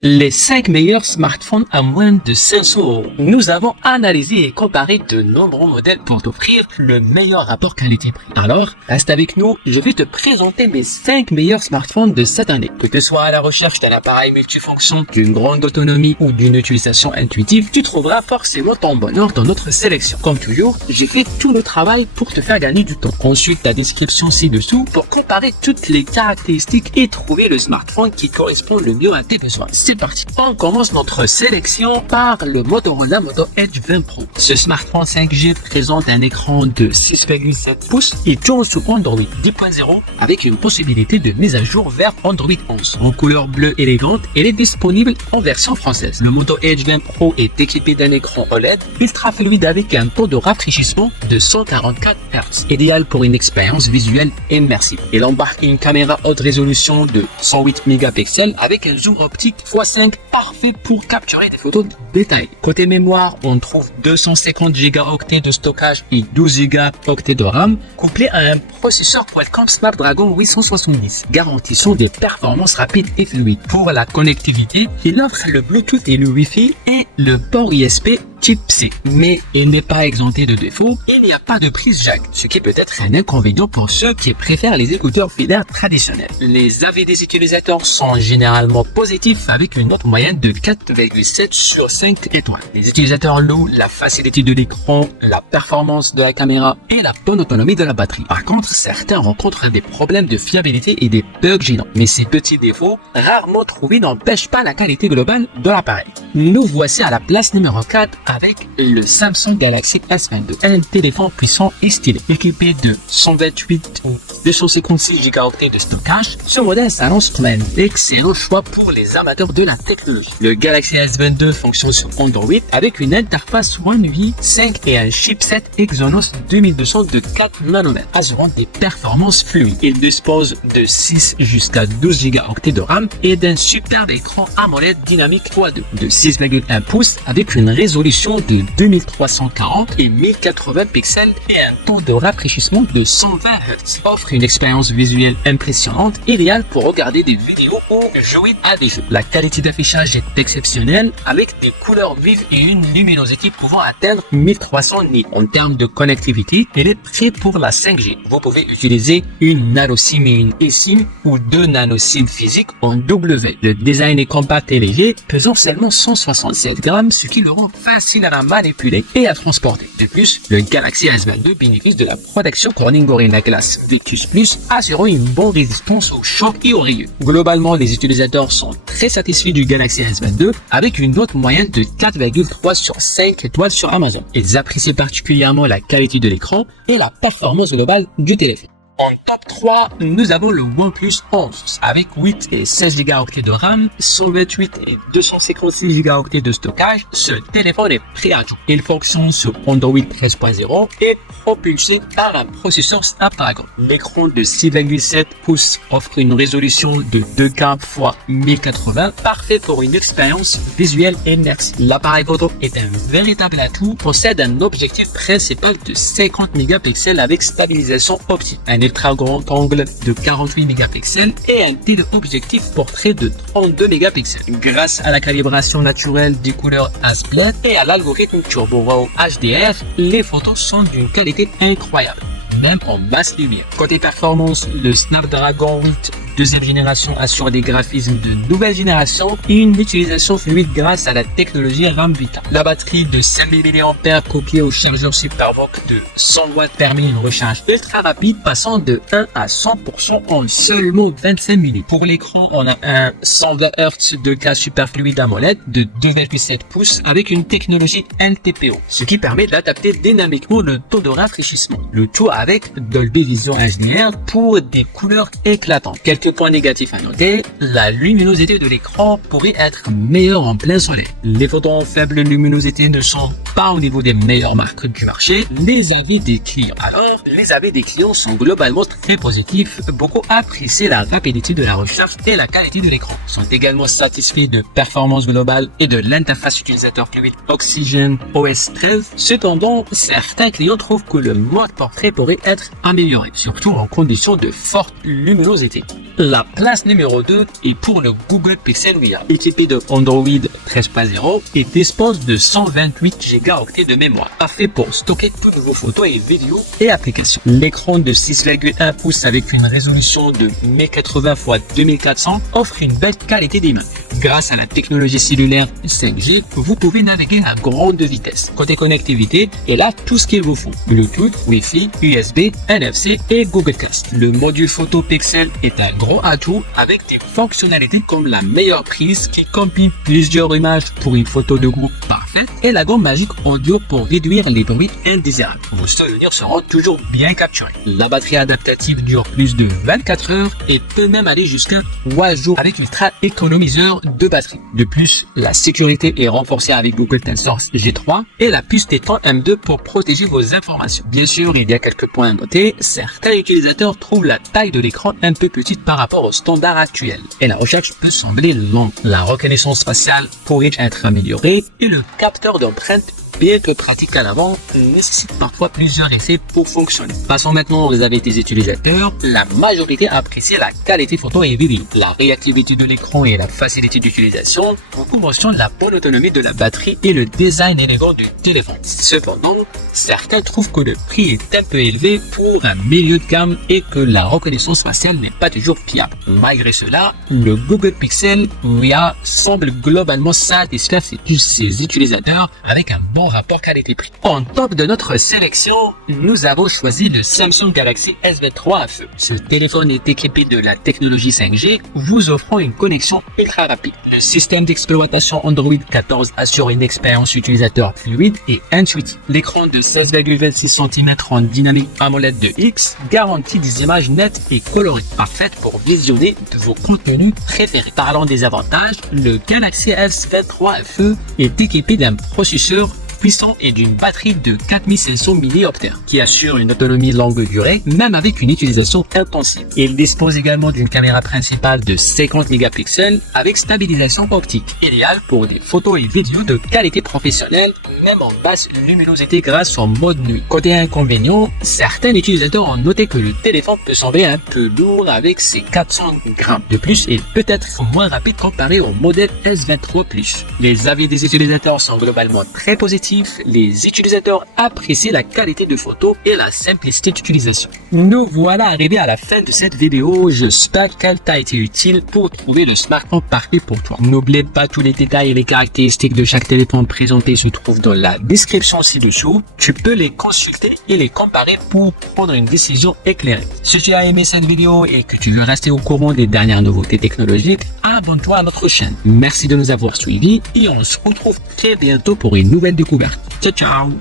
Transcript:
Les 5 meilleurs smartphones à moins de 500 euros. Nous avons analysé et comparé de nombreux modèles pour t'offrir le meilleur rapport qualité-prix. Alors, reste avec nous, je vais te présenter mes 5 meilleurs smartphones de cette année. Que tu sois à la recherche d'un appareil multifonction, d'une grande autonomie ou d'une utilisation intuitive, tu trouveras forcément ton bonheur dans notre sélection. Comme toujours, j'ai fait tout le travail pour te faire gagner du temps. Consulte la description ci-dessous pour comparer toutes les caractéristiques et trouver le smartphone qui correspond le mieux à tes besoins. C'est parti. On commence notre sélection par le Motorola Moto Edge 20 Pro. Ce smartphone 5G présente un écran de 6,7 pouces et tourne sous Android 10.0 avec une possibilité de mise à jour vers Android 11. En couleur bleue élégante, elle est disponible en version française. Le Moto Edge 20 Pro est équipé d'un écran OLED ultra fluide avec un taux de rafraîchissement de 144 Hz, idéal pour une expérience visuelle immersive. Il embarque une caméra haute résolution de 108 mégapixels avec un zoom optique x5 parfait pour capturer des photos détaillées. Côté mémoire, on trouve 250 Go de stockage et 12 Go de RAM, couplé à un processeur Qualcomm Snapdragon 870, garantissant des performances rapides et fluides. Pour la connectivité, il offre le Bluetooth et le Wi-Fi et le port USB Type C, mais il n'est pas exempté de défauts. Il n'y a pas de prise jack, ce qui peut être un inconvénient pour ceux qui préfèrent les écouteurs filaires traditionnels. Les avis des utilisateurs sont généralement positifs avec une note moyenne de 4,7 sur 5 étoiles. Les utilisateurs louent la facilité de l'écran, la performance de la caméra et la bonne autonomie de la batterie. Par contre, certains rencontrent des problèmes de fiabilité et des bugs gênants. Mais ces petits défauts, rarement trouvés, n'empêchent pas la qualité globale de l'appareil. Nous voici à la place numéro 4 avec le Samsung Galaxy S22, un téléphone puissant et stylé. Équipé de 128 ou 256 Go de stockage, ce modèle s'annonce comme un excellent choix pour les amateurs de la technologie. Le Galaxy S22 fonctionne sur Android avec une interface One UI 5 et un chipset Exynos 2200 de 4 nanomètres, assurant des performances fluides. Il dispose de 6 jusqu'à 12 Go de RAM et d'un superbe écran AMOLED dynamique x2 de 6,1 pouces avec une résolution de 2340 et 1080 pixels et un taux de rafraîchissement de 120 Hz. Offre une expérience visuelle impressionnante, idéale pour regarder des vidéos ou jouer à des jeux. La qualité d'affichage est exceptionnelle avec des couleurs vives et une luminosité pouvant atteindre 1300 nits. En termes de connectivité, il est prêt pour la 5G. Vous pouvez utiliser une nano SIM et une eSIM ou deux nano SIM physiques en W. Le design est compact et léger, pesant seulement 167 grammes, ce qui le rend facile à manipuler et à transporter. De plus, le Galaxy S22 bénéficie de la protection Corning Gorilla Glass Victus Plus, assurant une bonne résistance aux chocs et aux rayures. Globalement, les utilisateurs sont très satisfaits du Galaxy S22 avec une note moyenne de 4,3 sur 5 étoiles sur Amazon. Ils apprécient particulièrement la qualité de l'écran et la performance globale du téléphone. En top 3, nous avons le OnePlus 11 avec 8 et 16 Go de RAM, 128 et 256 Go de stockage. Ce téléphone est prêt à tout. Il fonctionne sur Android 13.0 et propulsé par un processeur Snapdragon. L'écran de 6,7 pouces offre une résolution de 2K x 1080, parfait pour une expérience visuelle immersive. L'appareil photo est un véritable atout, possède un objectif principal de 50 mégapixels avec stabilisation optique, un ultra grand angle de 48 mégapixels et un téléobjectif portrait de 32 mégapixels. Grâce à la calibration naturelle des couleurs Hasselblad et à l'algorithme Turbo RAW HDR, les photos sont d'une qualité incroyable, même en basse lumière. Côté performance, le Snapdragon 8 deuxième génération assure des graphismes de nouvelle génération et une utilisation fluide grâce à la technologie RAM Vita. La batterie de 5000 mAh couplée au chargeur SuperVOOC de 100 watts permet une recharge ultra rapide passant de 1 à 100% en seulement 25 minutes. Pour l'écran, on a un 120 Hz 2K Super Fluid AMOLED de 2,7 pouces avec une technologie LTPO, ce qui permet d'adapter dynamiquement le taux de rafraîchissement. Le tout avec Dolby Vision HDR pour des couleurs éclatantes. Quelques points négatifs à noter, la luminosité de l'écran pourrait être meilleure en plein soleil. Les photos en faible luminosité ne sont pas au niveau des meilleures marques du marché. Les avis des clients. Alors, les avis des clients sont globalement très positifs. Beaucoup apprécient la rapidité de la recherche et la qualité de l'écran. Sont également satisfaits de performance globale et de l'interface utilisateur fluide Oxygen OS 13. Cependant, certains clients trouvent que le mode portrait pourrait être amélioré, surtout en conditions de forte luminosité. La place numéro 2 est pour le Google Pixel VR, équipé de Android 13.0 et dispose de 128 Go de mémoire, parfait pour stocker toutes vos photos et vidéos et applications. L'écran de 6,1 pouces avec une résolution de 1080 x 2400 offre une belle qualité d'image. Grâce à la technologie cellulaire 5G, vous pouvez naviguer à grande vitesse. Côté connectivité, il a tout ce qu'il vous faut. Bluetooth, Wi-Fi, USB, NFC et Google Cast. Le module photo Pixel est un gros atout avec des fonctionnalités comme la meilleure prise qui combine plusieurs images pour une photo de groupe parfaite et la gomme magique audio pour réduire les bruits indésirables. Vos souvenirs seront toujours bien capturés. La batterie adaptative dure plus de 24 heures et peut même aller jusqu'à 3 jours avec ultra économiseur de batterie. De plus, la sécurité est renforcée avec Google Tensor G3 et la puce T30 M2 pour protéger vos informations. Bien sûr, il y a quelques points à noter. Certains utilisateurs trouvent la taille de l'écran un peu petite par rapport au standard actuel et la recherche peut sembler longue. La reconnaissance faciale pourrait être améliorée et le capteur d'empreinte, bien que pratique à l'avant, nécessite parfois plusieurs essais pour fonctionner. Passons maintenant aux avis des utilisateurs. La majorité apprécie la qualité photo et vidéo, la réactivité de l'écran et la facilité d'utilisation. Beaucoup mentionnent la bonne autonomie de la batterie et le design élégant du téléphone. Cependant, certains trouvent que le prix est un peu élevé pour un milieu de gamme et que la reconnaissance faciale n'est pas toujours fiable. Malgré cela, le Google Pixel VR semble globalement satisfaire ses utilisateurs avec un bon rapport qualité-prix. En top de notre sélection, nous avons choisi le Samsung Galaxy S23 FE. Ce téléphone est équipé de la technologie 5G, vous offrant une connexion ultra rapide. Le système d'exploitation Android 14 assure une expérience utilisateur fluide et intuitive. L'écran de 16,26 cm en dynamique AMOLED de X garantit des images nettes et colorées, parfaites pour visionner de vos contenus préférés. Parlant des avantages, le Galaxy S23 FE est équipé d'un processeur puissant et d'une batterie de 4500 mAh qui assure une autonomie longue durée même avec une utilisation intensive. Il dispose également d'une caméra principale de 50 mégapixels avec stabilisation optique, idéale pour des photos et vidéos de qualité professionnelle même en basse luminosité grâce au mode nuit. Côté inconvénient, certains utilisateurs ont noté que le téléphone peut sembler un peu lourd avec ses 400 grammes. De plus, il peut être moins rapide comparé au modèle S23 Plus. Les avis des utilisateurs sont globalement très positifs. Les utilisateurs apprécient la qualité de photo et la simplicité d'utilisation. Nous voilà arrivés à la fin de cette vidéo. J'espère qu'elle t'a été utile pour trouver le smartphone parfait pour toi. N'oublie pas tous les détails et les caractéristiques de chaque téléphone présenté se trouvent dans la description ci-dessous. Tu peux les consulter et les comparer pour prendre une décision éclairée. Si tu as aimé cette vidéo et que tu veux rester au courant des dernières nouveautés technologiques, abonne-toi à notre chaîne. Merci de nous avoir suivis et on se retrouve très bientôt pour une nouvelle découverte. Ciao, ciao!